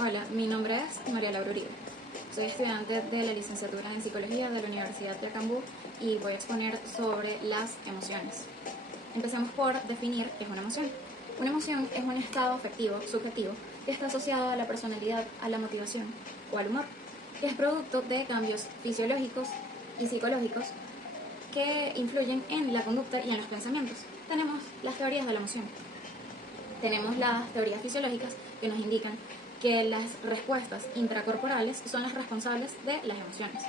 Hola, mi nombre es María Laura Uribe. Soy estudiante de la licenciatura en Psicología de la Universidad de Cambú y voy a exponer sobre las emociones. Empecemos por definir qué es una emoción. Una emoción es un estado afectivo, subjetivo, que está asociado a la personalidad, a la motivación o al humor, que es producto de cambios fisiológicos y psicológicos que influyen en la conducta y en los pensamientos. Tenemos las teorías de la emoción. Tenemos las teorías fisiológicas que nos indican que las respuestas intracorporales son las responsables de las emociones.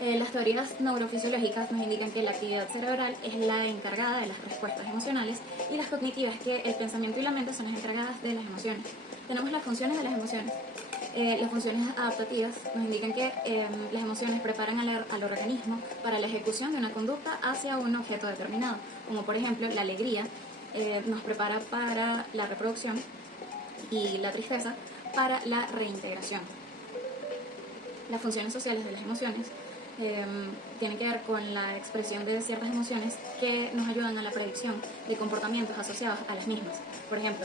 Las teorías neurofisiológicas nos indican que la actividad cerebral es la encargada de las respuestas emocionales y las cognitivas, que el pensamiento y la mente son las encargadas de las emociones. Tenemos las funciones de las emociones. Las funciones adaptativas nos indican que las emociones preparan al organismo para la ejecución de una conducta hacia un objeto determinado, como por ejemplo la alegría nos prepara para la reproducción y la tristeza para la reintegración. Las funciones sociales de las emociones tienen que ver con la expresión de ciertas emociones que nos ayudan a la predicción de comportamientos asociados a las mismas. Por ejemplo,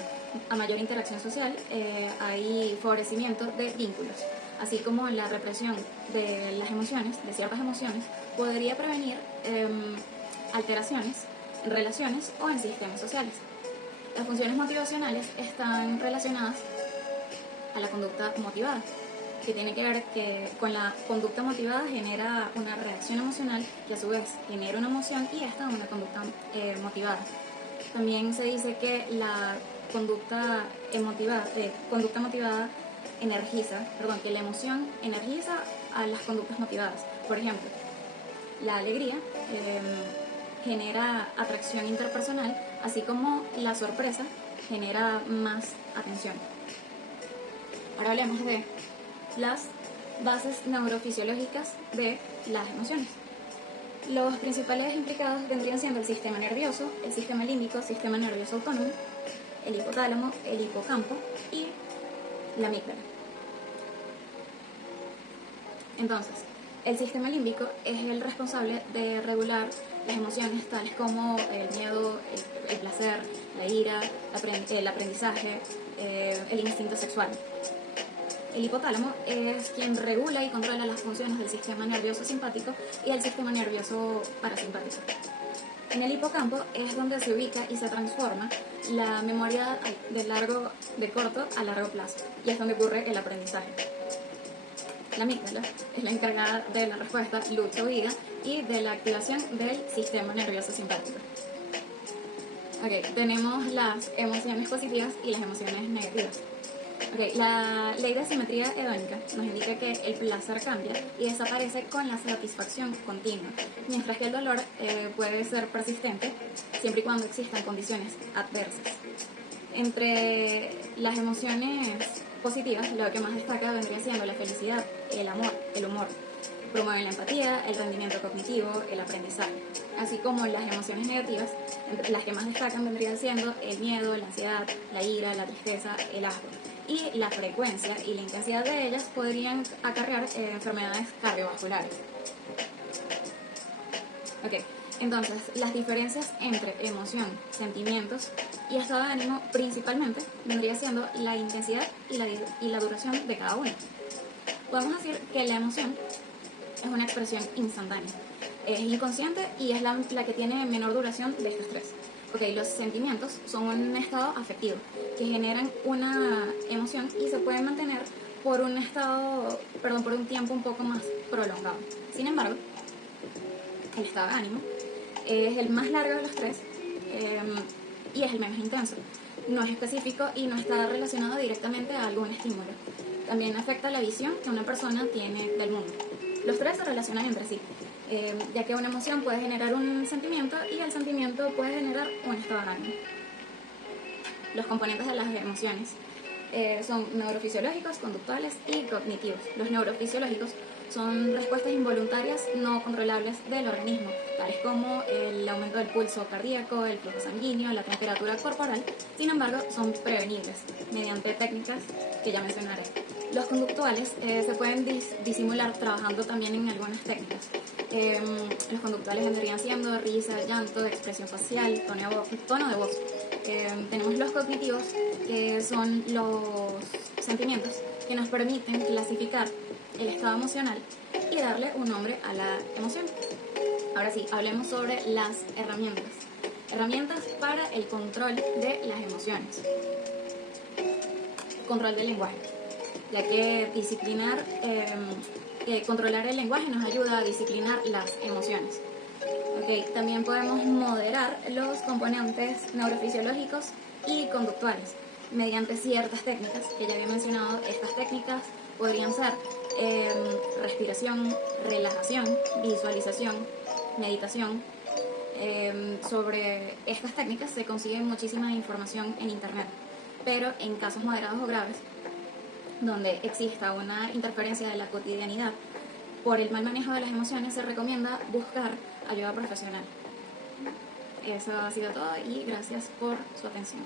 a mayor interacción social hay favorecimiento de vínculos, así como la represión de las emociones, de ciertas emociones, podría prevenir alteraciones en relaciones o en sistemas sociales. Las funciones motivacionales están relacionadas a la conducta motivada, que tiene que ver con la conducta motivada genera una reacción emocional que a su vez genera una emoción y esta una conducta motivada. También se dice que la conducta motivada que la emoción energiza a las conductas motivadas. Por ejemplo, la alegría genera atracción interpersonal, así como la sorpresa genera más atención. Ahora hablemos de las bases neurofisiológicas de las emociones. Los principales implicados vendrían siendo el sistema nervioso, el sistema límbico, sistema nervioso autónomo, el hipotálamo, el hipocampo y la amígdala. Entonces, el sistema límbico es el responsable de regular las emociones tales como el miedo, el placer, la ira, el aprendizaje, el instinto sexual. El hipotálamo es quien regula y controla las funciones del sistema nervioso simpático y del sistema nervioso parasimpático. En el hipocampo es donde se ubica y se transforma la memoria de corto a largo plazo, y es donde ocurre el aprendizaje. La amígdala es la encargada de la respuesta lucha o huida y de la activación del sistema nervioso simpático. Tenemos las emociones positivas y las emociones negativas. La ley de simetría hedónica nos indica que el placer cambia y desaparece con la satisfacción continua, mientras que el dolor puede ser persistente siempre y cuando existan condiciones adversas. Entre las emociones positivas, lo que más destaca vendría siendo la felicidad, el amor, el humor. Promueven la empatía, el rendimiento cognitivo, el aprendizaje. Así como las emociones negativas, las que más destacan vendrían siendo el miedo, la ansiedad, la ira, la tristeza, el asco. Y la frecuencia y la intensidad de ellas podrían acarrear enfermedades cardiovasculares. Entonces, las diferencias entre emoción, sentimientos y estado de ánimo principalmente vendría siendo la intensidad y la duración de cada uno. Podemos decir que la emoción es una expresión instantánea, es inconsciente y es la que tiene menor duración de estas tres. Los sentimientos son un estado afectivo que generan una emoción y se pueden mantener por un tiempo un poco más prolongado. Sin embargo, el estado de ánimo es el más largo de los tres y es el menos intenso. No es específico y no está relacionado directamente a algún estímulo. También afecta la visión que una persona tiene del mundo. Los tres se relacionan entre sí, ya que una emoción puede generar un sentimiento y el sentimiento puede generar un estado de ánimo. Los componentes de las emociones son neurofisiológicos, conductuales y cognitivos. Los neurofisiológicos son respuestas involuntarias no controlables del organismo, tales como el aumento del pulso cardíaco, el flujo sanguíneo, la temperatura corporal. Sin embargo, son prevenibles mediante técnicas que ya mencionaré. Los conductuales se pueden disimular trabajando también en algunas técnicas. Los conductuales vendrían siendo risa, llanto, expresión facial, tono de voz. Tenemos los cognitivos, que son los sentimientos que nos permiten clasificar el estado emocional y darle un nombre a la emoción. Ahora sí, hablemos sobre las herramientas. Herramientas para el control de las emociones. Control del lenguaje, ya que controlar el lenguaje nos ayuda a disciplinar las emociones. También podemos moderar los componentes neurofisiológicos y conductuales mediante ciertas técnicas que ya había mencionado. Estas técnicas podrían ser respiración, relajación, visualización, meditación. Sobre estas técnicas se consigue muchísima información en internet, pero en casos moderados o graves, donde exista una interferencia de la cotidianidad por el mal manejo de las emociones, se recomienda buscar ayuda profesional. Eso ha sido todo y gracias por su atención.